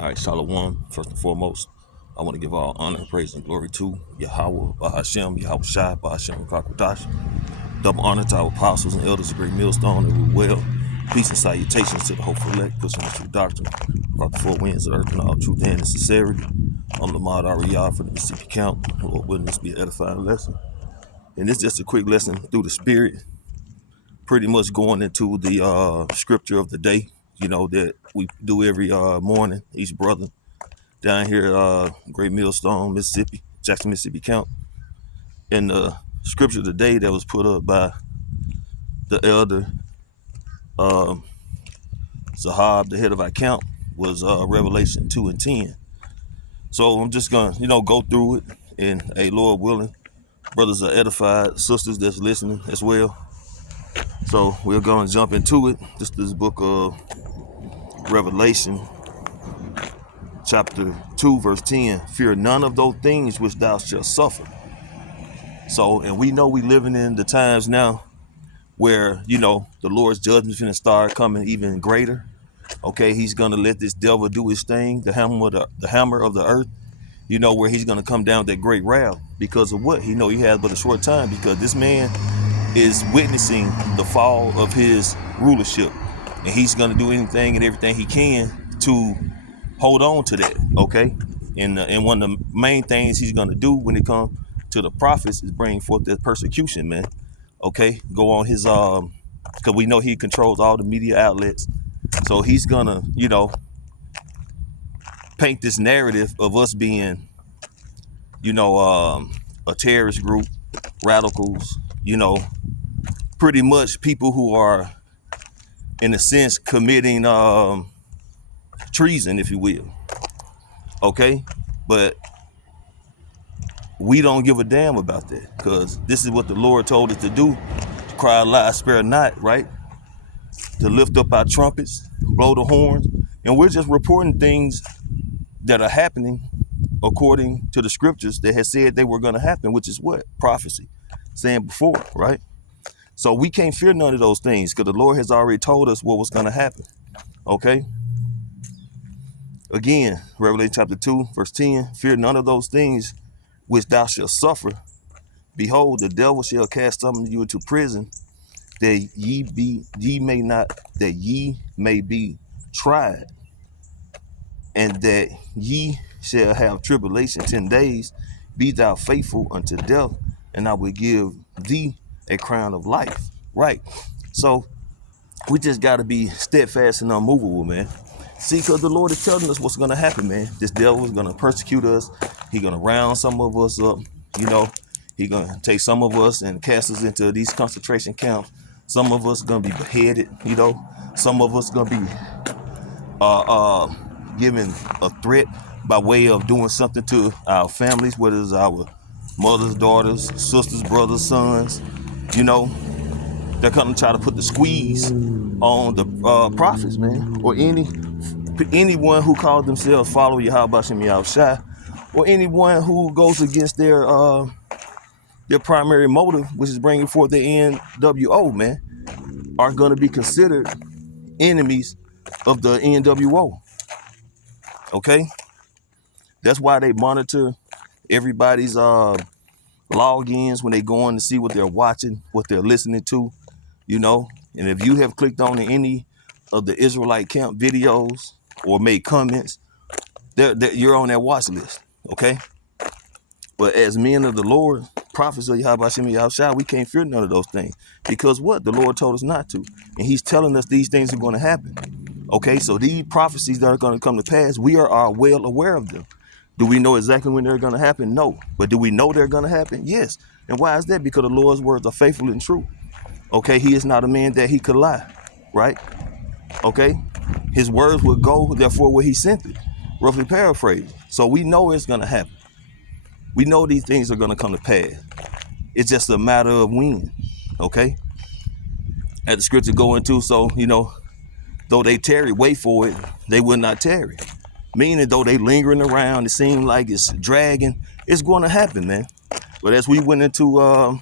All right, Shalom. First and foremost, I want to give all honor, praise, and glory to Yahweh, Bahashem, Yahweh Shai, Bahashem, Kakwadash. Double honor to our apostles and elders of Great Millstone and rule well. Peace and salutations to the hopeful elect, pushing the true doctrine about the four winds of the earth and all truth and sincerity. I'm Lamar Ariyah for the Mississippi Count. Lord willing, this be an edifying lesson. And it's just a quick lesson through the Spirit, pretty much going into the scripture of the day, that we do every morning, each brother down here at Great Millstone, Mississippi, Jackson, Mississippi Count. And the scripture today that was put up by the elder Zahab, the head of our count, was Revelation 2 and 10. So I'm just going to, go through it. And, hey, Lord willing, brothers are edified, sisters that's listening as well. So we're going to jump into it. This book of Revelation, chapter 2, verse 10. Fear none of those things which thou shalt suffer. So, and we know we living in the times now where, the Lord's judgment's going to start coming even greater. Okay, he's going to let this devil do his thing, the hammer of the earth, where he's going to come down with that great wrath because of what? He has but a short time, because this man is witnessing the fall of his rulership, and he's going to do anything and everything he can to hold on to that. Okay, and one of the main things he's going to do when it comes to the prophets is bring forth that persecution, man. Okay, go on his because we know he controls all the media outlets, so he's gonna paint this narrative of us being a terrorist group, radicals, pretty much people who are in a sense committing treason, if you will. Okay, but we don't give a damn about that, because this is what the Lord told us to do: to cry aloud, spare not, right? To lift up our trumpets, blow the horns, and we're just reporting things that are happening according to the scriptures that has said they were going to happen, which is what? Prophecy, saying before, right? So we can't fear none of those things, because the Lord has already told us what was going to happen. Okay? Again, Revelation chapter 2, verse 10, fear none of those things which thou shalt suffer. Behold, the devil shall cast some of you into prison, that ye may be tried, and that ye shall have tribulation 10 days. Be thou faithful unto death, and I will give thee a crown of life. Right? So we just got to be steadfast and unmovable, man. See, because the Lord is telling us what's going to happen, man. This devil is going to persecute us. He's going to round some of us up, He's going to take some of us and cast us into these concentration camps. Some of us are going to be beheaded, Some of us are going to be given a threat by way of doing something to our families, whether it's our mothers, daughters, sisters, brothers, sons. They're going to try to put the squeeze on the prophets, man, or anyone who calls themselves follower Yahweh Shem Yahweh Shai, or anyone who goes against their primary motive, which is bringing forth the NWO, man, are going to be considered enemies of the NWO. Okay? That's why they monitor everybody's logins when they go on to see what they're watching, what they're listening to, And if you have clicked on any of the Israelite camp videos or made comments, you're on that watch list. Okay? But as men of the Lord, prophets of Yahweh Shem Yahweh Shai, we can't fear none of those things. Because what? The Lord told us not to. And he's telling us these things are going to happen. Okay, so these prophecies that are going to come to pass, we are well aware of them. Do we know exactly when they're going to happen? No. But do we know they're going to happen? Yes. And why is that? Because the Lord's words are faithful and true. Okay, he is not a man that he could lie. Right? Okay? His words would go, therefore, where he sent it. Roughly paraphrased. So we know it's going to happen. We know these things are going to come to pass. It's just a matter of when. Okay? As the scripture go into, so, though they tarry, wait for it, they will not tarry. Meaning, though they lingering around, it seems like it's dragging, it's going to happen, man. But as we went into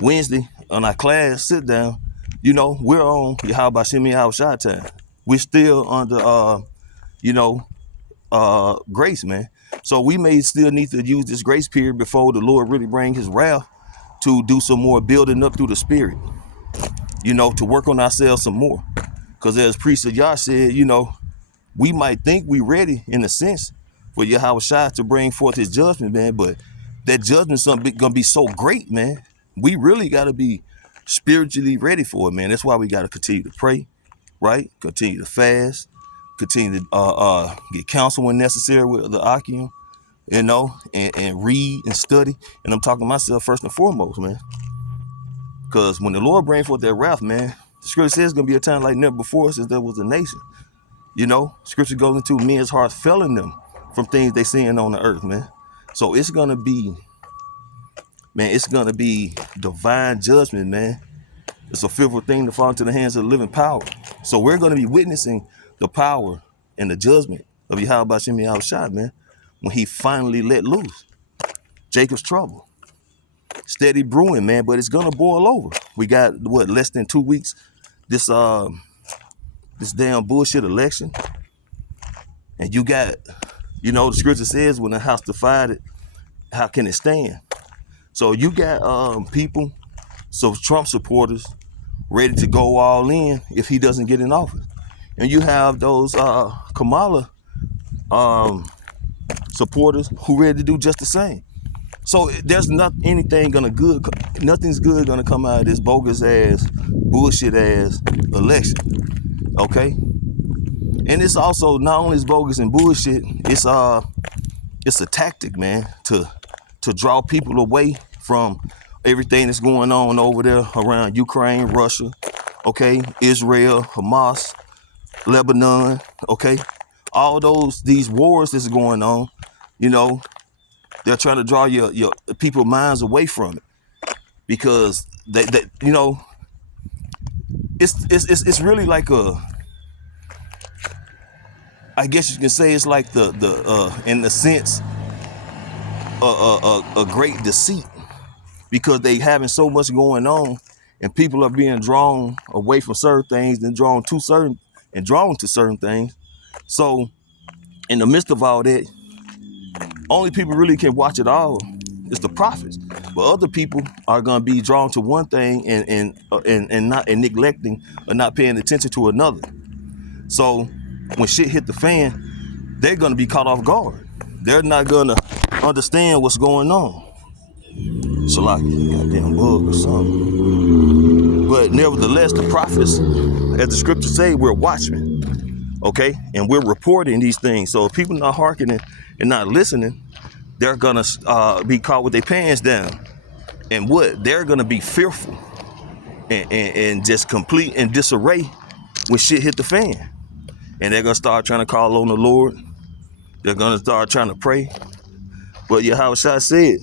Wednesday on our class sit down, we're on Yahweh Shem Yahweh Shai time. We're still under you know, grace, man. So we may still need to use this grace period before the Lord really bring his wrath to do some more building up through the spirit, you know, to work on ourselves some more. Because as Priest of Yah said, you know, we might think we ready in a sense for Yahweh Shai to bring forth his judgment, man, but that judgment's gonna be so great, man. We really gotta be spiritually ready for it, man. That's why we gotta continue to pray, right? Continue to fast, continue to get counsel when necessary with the Akim, you know, and read and study. And I'm talking to myself first and foremost, man. Because when the Lord brings forth that wrath, man, the scripture says it's gonna be a time like never before since there was a nation. You know, scripture goes into men's hearts failing them from things they seeing on the earth, man. So it's gonna be, man, it's gonna be divine judgment, man. It's a fearful thing to fall into the hands of the living power. So we're gonna be witnessing the power and the judgment of Yahweh B'Shem Yahweh Shai, man, when he finally let loose. Jacob's trouble. Steady brewing, man, but it's gonna boil over. We got what, less than 2 weeks, this damn bullshit election. And you got, you know, the scripture says when the house divided, how can it stand? So you got people, so Trump supporters, ready to go all in if he doesn't get in office. And you have those Kamala supporters who ready to do just the same. So there's nothing's good gonna come out of this bogus ass, bullshit ass election. Okay? And it's also not only is bogus and bullshit, it's a tactic, man, to draw people away from everything that's going on over there around Ukraine, Russia, okay, Israel, Hamas, Lebanon, okay, all these wars that's going on, you know, they're trying to draw your people's minds away from it because they you know, it's really like I guess you can say it's like the in a sense a great deceit, because they having so much going on and people are being drawn away from certain things and drawn to certain things. So in the midst of all that, only people really can watch it all is the prophets. But other people are gonna be drawn to one thing and neglecting or not paying attention to another. So when shit hit the fan, they're gonna be caught off guard. They're not gonna understand what's going on. So like goddamn bug or something. But nevertheless, the prophets, as the scriptures say, we're watchmen. Okay? And we're reporting these things. So if people not hearkening and not listening, they're gonna be caught with their pants down. And what? They're gonna be fearful and just complete in disarray when shit hit the fan. And they're gonna start trying to call on the Lord. They're gonna start trying to pray. But Yahweh Shai said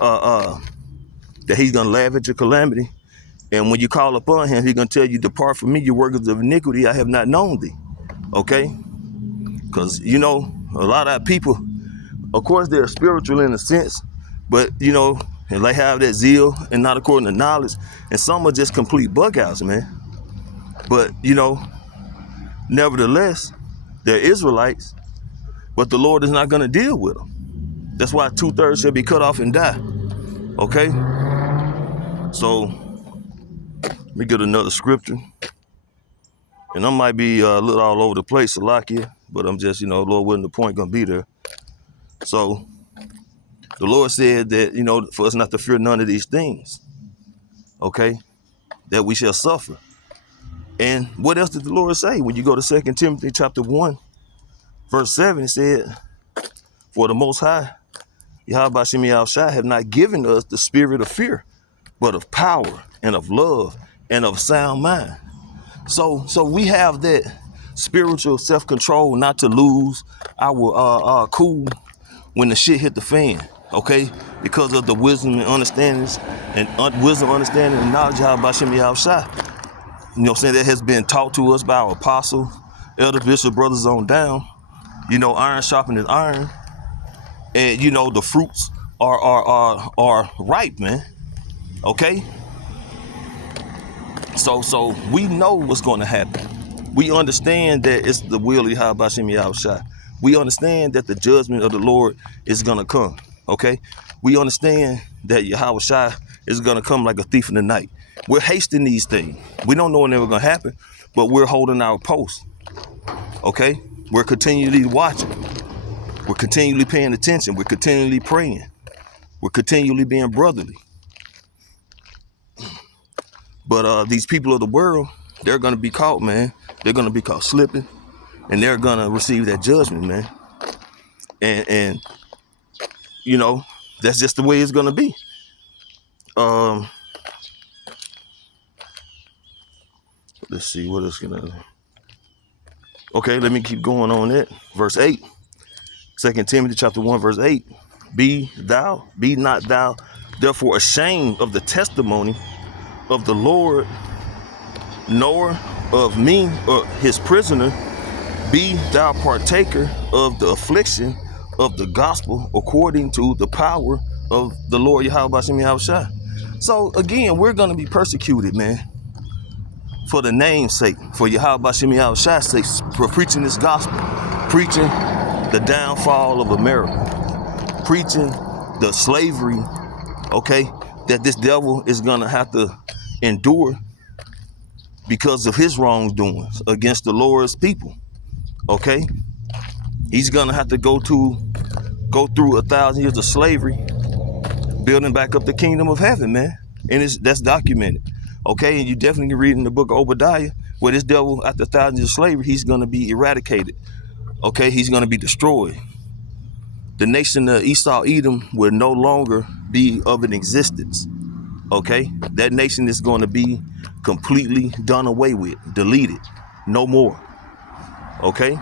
that he's gonna laugh at your calamity. And when you call upon him, he's gonna tell you, depart from me, you workers of iniquity, I have not known thee. Okay? Because, you know, a lot of people, of course, they're spiritual in a sense, but, you know, and they have that zeal and not according to knowledge. And some are just complete bug outs, man. But, you know, nevertheless, they're Israelites, but the Lord is not going to deal with them. That's why 2/3 shall be cut off and die. Okay? So, let me get another scripture. And I might be a little all over the place, Salakia, but I'm just, you know, Lord willing, the point going to be there. So, the Lord said that, you know, for us not to fear none of these things. Okay? That we shall suffer. And what else did the Lord say? When you go to 2 Timothy chapter 1, verse 7, it said, for the Most High, Yahweh B'Shem Yahweh Shai, have not given us the spirit of fear, but of power and of love and of sound mind. So we have that spiritual self-control not to lose our cool when the shit hit the fan, okay? Because of the wisdom and understanding and understanding, and knowledge of Yahweh B'Shem Yahweh Shai. You know what I'm saying? That has been taught to us by our apostle, elder bishop, brothers on down. You know, iron sharpening iron. And, you know, the fruits are ripe, man. Okay? So we know what's going to happen. We understand that it's the will of Yahweh Bashem Yahushua. We understand that the judgment of the Lord is going to come, okay? We understand that Yahushua is going to come like a thief in the night. We're hasting these things. We don't know when they're going to happen, but we're holding our post, okay? We're continually watching. We're continually paying attention. We're continually praying. We're continually being brotherly. But these people of the world, they're going to be caught, man. They're going to be caught slipping, and they're going to receive that judgment, man. And you know, that's just the way it's going to be. Let's see, what else can I do? Okay, let me keep going on it. Verse 8. 2 Timothy chapter 1, verse 8. Be not thou therefore ashamed of the testimony of the Lord, nor of me, or his prisoner. Be thou partaker of the affliction of the gospel according to the power of the Lord Yahweh Bashem Yahushua. So again, we're going to be persecuted, man, for the name's sake, for Yahweh Bashem Yahushua's sake, for preaching this gospel, preaching the downfall of America, preaching the slavery, okay, that this devil is going to have to endure because of his wrongdoings against the Lord's people, okay? He's going to have to go through 1,000 years of slavery, building back up the kingdom of heaven, man. And that's documented, okay? And you definitely can read in the book of Obadiah where this devil, after 1,000 years of slavery, he's going to be eradicated, okay? He's going to be destroyed. The nation of Esau, Edom will no longer be of an existence, okay? That nation is going to be completely done away with, deleted, no more, okay?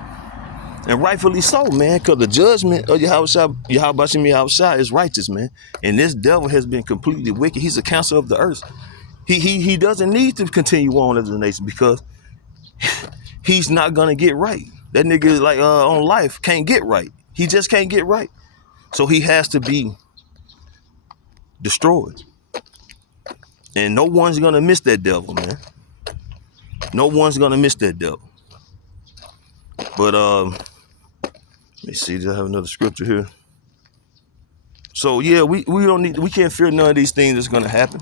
And rightfully so, man, because the judgment of Yahweh Bashem Yahushua is righteous, man. And this devil has been completely wicked. He's a cancer of the earth. He doesn't need to continue on as a nation because he's not going to get right. That nigga, like, on life, can't get right. He just can't get right. So he has to be destroyed. And no one's going to miss that devil, man. No one's going to miss that devil. But, let me see, do I have another scripture here? So, yeah, we can't fear none of these things that's going to happen.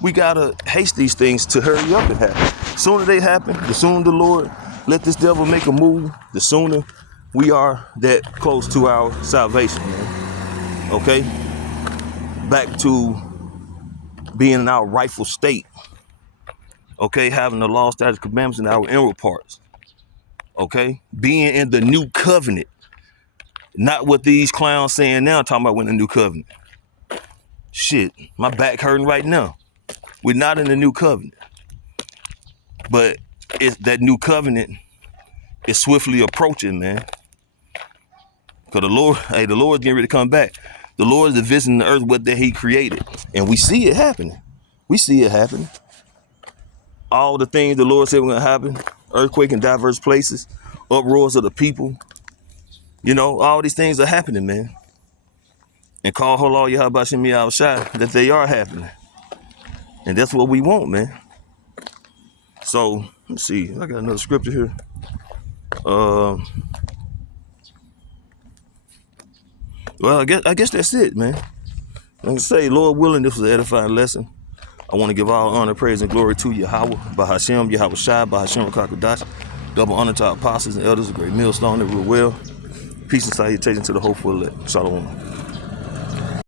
We got to haste these things to hurry up and happen. The sooner they happen, the sooner the Lord let this devil make a move, the sooner we are that close to our salvation, man. Okay? Back to being in our rightful state. Okay? Having the law, statutes, commandments in our inward parts. Okay? Being in the new covenant. Not what these clowns saying now, talking about when the new covenant. Shit, my back hurting right now. We're not in the new covenant. But it's that new covenant is swiftly approaching, man. Because the Lord's getting ready to come back. The Lord is visiting the earth with that he created. And we see it happening. We see it happening. All the things the Lord said were going to happen. Earthquake in diverse places. Uproars of the people. You know, all these things are happening, man. And call Hollah Yahweh Bashem Yahushua that they are happening. And that's what we want, man. So, let's see. I got another scripture here. Well, I guess that's it, man. Like I say, Lord willing, this was an edifying lesson. I want to give all honor, praise, and glory to Yahweh, Bahashem, Yahweh Shai, Bahashem, Kakadash. Double honor to our apostles and elders, a great millstone that rule well. Peace and salutation to the hopeful elect. Shalom.